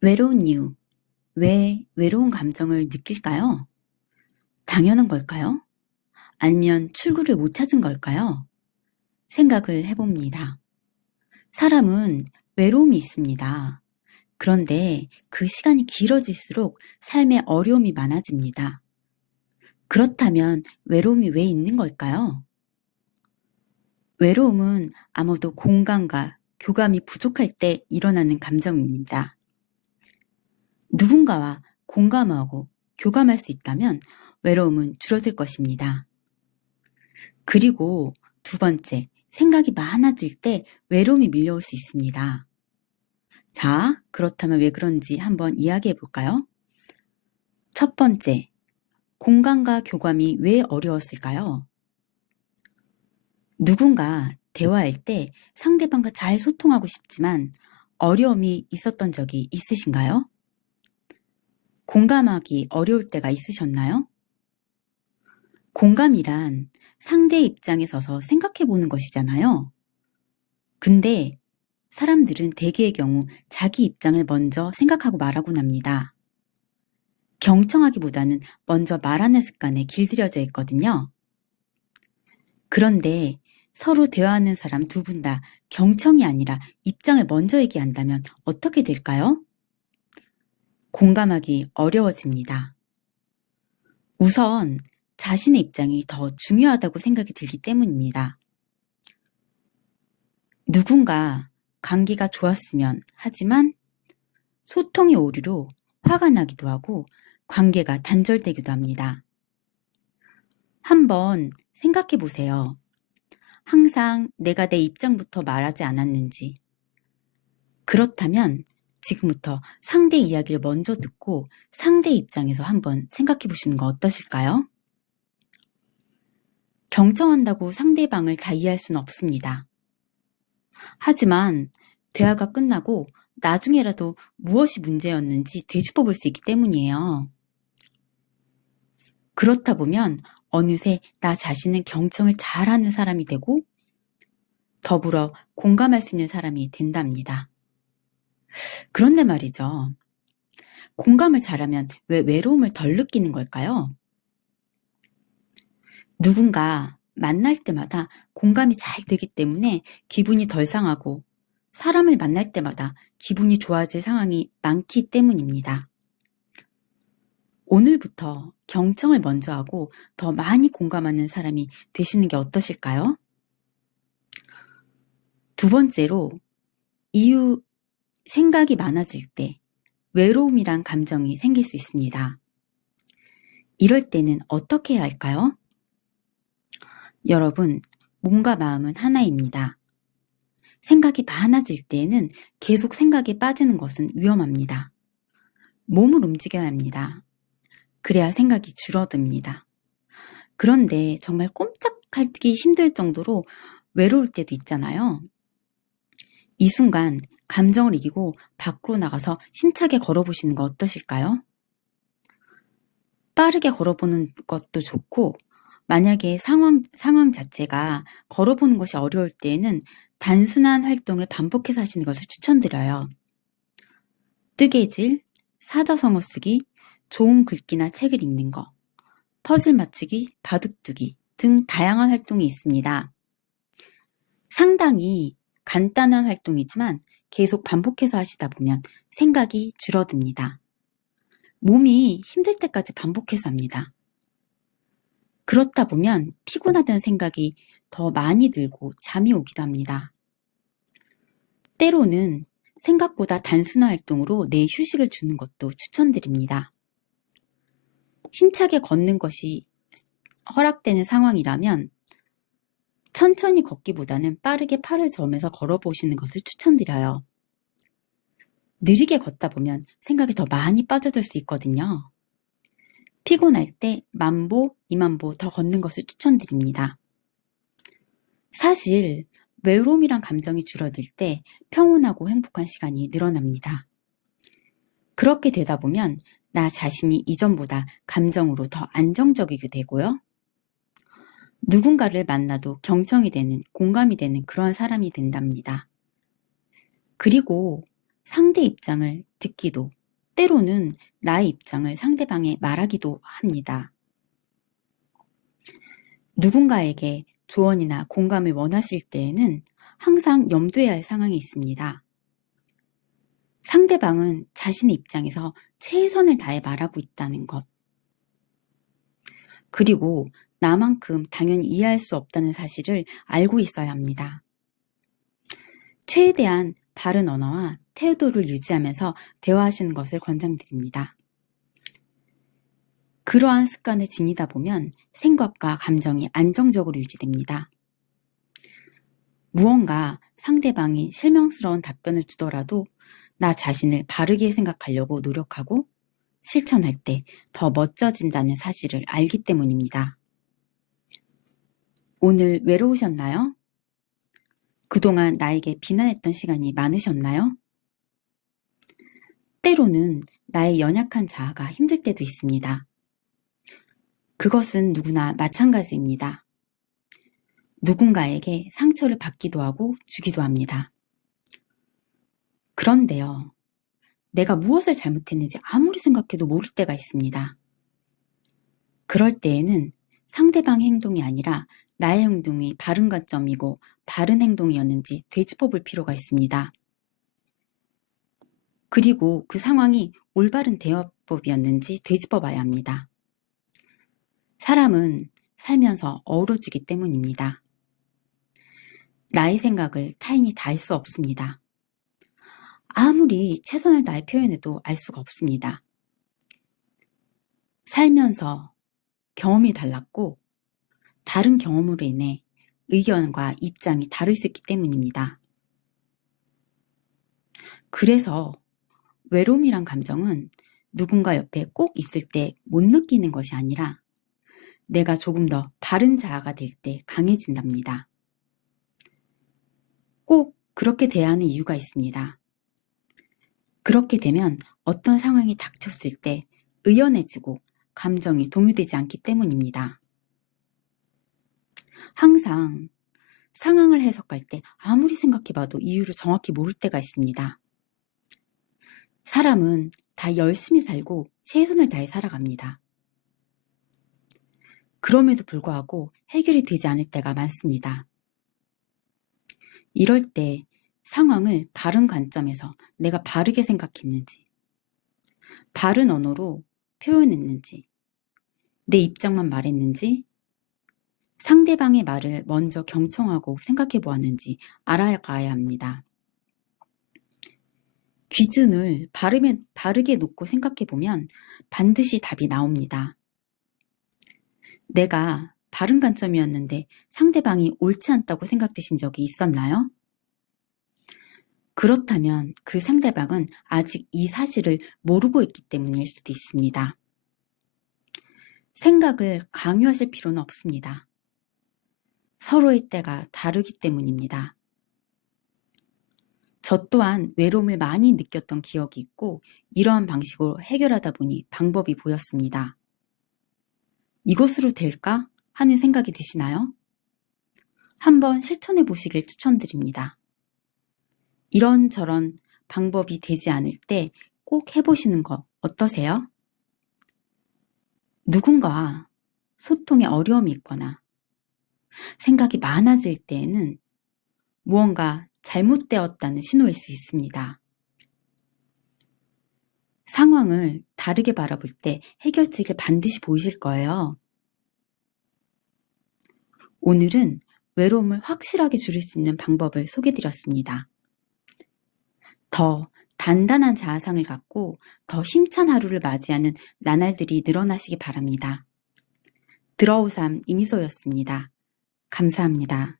외로운 이유. 왜 외로운 감정을 느낄까요? 당연한 걸까요? 아니면 출구를 못 찾은 걸까요? 생각을 해봅니다. 사람은 외로움이 있습니다. 그런데 그 시간이 길어질수록 삶에 어려움이 많아집니다. 그렇다면 외로움이 왜 있는 걸까요? 외로움은 아무도 공감과 교감이 부족할 때 일어나는 감정입니다. 누군가와 공감하고 교감할 수 있다면 외로움은 줄어들 것입니다. 그리고 두 번째, 생각이 많아질 때 외로움이 밀려올 수 있습니다. 자, 그렇다면 왜 그런지 한번 이야기해 볼까요? 첫 번째, 공감과 교감이 왜 어려웠을까요? 누군가 대화할 때 상대방과 잘 소통하고 싶지만 어려움이 있었던 적이 있으신가요? 공감하기 어려울 때가 있으셨나요? 공감이란 상대의 입장에 서서 생각해 보는 것이잖아요. 근데 사람들은 대개의 경우 자기 입장을 먼저 생각하고 말하곤 합니다. 경청하기보다는 먼저 말하는 습관에 길들여져 있거든요. 그런데 서로 대화하는 사람 두 분 다 경청이 아니라 입장을 먼저 얘기한다면 어떻게 될까요? 공감하기 어려워집니다. 우선 자신의 입장이 더 중요하다고 생각이 들기 때문입니다. 누군가 관계가 좋았으면 하지만 소통의 오류로 화가 나기도 하고 관계가 단절되기도 합니다. 한번 생각해 보세요. 항상 내가 내 입장부터 말하지 않았는지. 그렇다면 지금부터 상대 이야기를 먼저 듣고 상대 입장에서 한번 생각해 보시는 거 어떠실까요? 경청한다고 상대방을 다 이해할 수는 없습니다. 하지만 대화가 끝나고 나중에라도 무엇이 문제였는지 되짚어 볼 수 있기 때문이에요. 그렇다 보면 어느새 나 자신은 경청을 잘하는 사람이 되고 더불어 공감할 수 있는 사람이 된답니다. 그런데 말이죠. 공감을 잘하면 왜 외로움을 덜 느끼는 걸까요? 누군가 만날 때마다 공감이 잘 되기 때문에 기분이 덜 상하고 사람을 만날 때마다 기분이 좋아질 상황이 많기 때문입니다. 오늘부터 경청을 먼저 하고 더 많이 공감하는 사람이 되시는 게 어떠실까요? 두 번째로 생각이 많아질 때 외로움이란 감정이 생길 수 있습니다. 이럴 때는 어떻게 해야 할까요? 여러분, 몸과 마음은 하나입니다. 생각이 많아질 때에는 계속 생각에 빠지는 것은 위험합니다. 몸을 움직여야 합니다. 그래야 생각이 줄어듭니다. 그런데 정말 꼼짝하기 힘들 정도로 외로울 때도 있잖아요. 이 순간 감정을 이기고 밖으로 나가서 힘차게 걸어보시는 거 어떠실까요? 빠르게 걸어보는 것도 좋고 만약에 상황 자체가 걸어보는 것이 어려울 때에는 단순한 활동을 반복해서 하시는 것을 추천드려요. 뜨개질, 사자성어 쓰기, 좋은 글귀나 책을 읽는 거, 퍼즐 맞추기, 바둑두기 등 다양한 활동이 있습니다. 상당히 간단한 활동이지만 계속 반복해서 하시다 보면 생각이 줄어듭니다. 몸이 힘들 때까지 반복해서 합니다. 그렇다 보면 피곤하다는 생각이 더 많이 들고 잠이 오기도 합니다. 때로는 생각보다 단순한 활동으로 뇌에 휴식을 주는 것도 추천드립니다. 힘차게 걷는 것이 허락되는 상황이라면 천천히 걷기보다는 빠르게 팔을 저으면서 걸어보시는 것을 추천드려요. 느리게 걷다 보면 생각이 더 많이 빠져들 수 있거든요. 피곤할 때 10,000보, 20,000보 더 걷는 것을 추천드립니다. 사실 외로움이란 감정이 줄어들 때 평온하고 행복한 시간이 늘어납니다. 그렇게 되다 보면 나 자신이 이전보다 감정으로 더 안정적이게 되고요. 누군가를 만나도 경청이 되는, 공감이 되는 그런 사람이 된답니다. 그리고 상대 입장을 듣기도, 때로는 나의 입장을 상대방에 말하기도 합니다. 누군가에게 조언이나 공감을 원하실 때에는 항상 염두해야 할 상황이 있습니다. 상대방은 자신의 입장에서 최선을 다해 말하고 있다는 것. 그리고 나만큼 당연히 이해할 수 없다는 사실을 알고 있어야 합니다. 최대한 바른 언어와 태도를 유지하면서 대화하시는 것을 권장드립니다. 그러한 습관을 지니다 보면 생각과 감정이 안정적으로 유지됩니다. 무언가 상대방이 실망스러운 답변을 주더라도 나 자신을 바르게 생각하려고 노력하고 실천할 때 더 멋져진다는 사실을 알기 때문입니다. 오늘 외로우셨나요? 그동안 나에게 비난했던 시간이 많으셨나요? 때로는 나의 연약한 자아가 힘들 때도 있습니다. 그것은 누구나 마찬가지입니다. 누군가에게 상처를 받기도 하고 주기도 합니다. 그런데요, 내가 무엇을 잘못했는지 아무리 생각해도 모를 때가 있습니다. 그럴 때에는 상대방의 행동이 아니라 나의 행동이 바른 관점이고 바른 행동이었는지 되짚어볼 필요가 있습니다. 그리고 그 상황이 올바른 대화법이었는지 되짚어봐야 합니다. 사람은 살면서 어우러지기 때문입니다. 나의 생각을 타인이 다 알 수 없습니다. 아무리 최선을 다해 표현해도 알 수가 없습니다. 살면서 경험이 달랐고 다른 경험으로 인해 의견과 입장이 다를 수 있기 때문입니다. 그래서 외로움이란 감정은 누군가 옆에 꼭 있을 때 못 느끼는 것이 아니라 내가 조금 더 바른 자아가 될 때 강해진답니다. 꼭 그렇게 돼야 하는 이유가 있습니다. 그렇게 되면 어떤 상황이 닥쳤을 때 의연해지고 감정이 동요되지 않기 때문입니다. 항상 상황을 해석할 때 아무리 생각해봐도 이유를 정확히 모를 때가 있습니다. 사람은 다 열심히 살고 최선을 다해 살아갑니다. 그럼에도 불구하고 해결이 되지 않을 때가 많습니다. 이럴 때 상황을 바른 관점에서 내가 바르게 생각했는지, 바른 언어로 표현했는지, 내 입장만 말했는지, 상대방의 말을 먼저 경청하고 생각해 보았는지 알아가야 합니다. 기준을 바르게 놓고 생각해 보면 반드시 답이 나옵니다. 내가 바른 관점이었는데 상대방이 옳지 않다고 생각되신 적이 있었나요? 그렇다면 그 상대방은 아직 이 사실을 모르고 있기 때문일 수도 있습니다. 생각을 강요하실 필요는 없습니다. 서로의 때가 다르기 때문입니다. 저 또한 외로움을 많이 느꼈던 기억이 있고 이러한 방식으로 해결하다 보니 방법이 보였습니다. 이것으로 될까 하는 생각이 드시나요? 한번 실천해 보시길 추천드립니다. 이런저런 방법이 되지 않을 때 꼭 해보시는 거 어떠세요? 누군가와 소통에 어려움이 있거나 생각이 많아질 때에는 무언가 잘못되었다는 신호일 수 있습니다. 상황을 다르게 바라볼 때 해결책이 반드시 보이실 거예요. 오늘은 외로움을 확실하게 줄일 수 있는 방법을 소개드렸습니다. 더 단단한 자아상을 갖고 더 힘찬 하루를 맞이하는 나날들이 늘어나시기 바랍니다. 드러우삼 이미소였습니다. 감사합니다.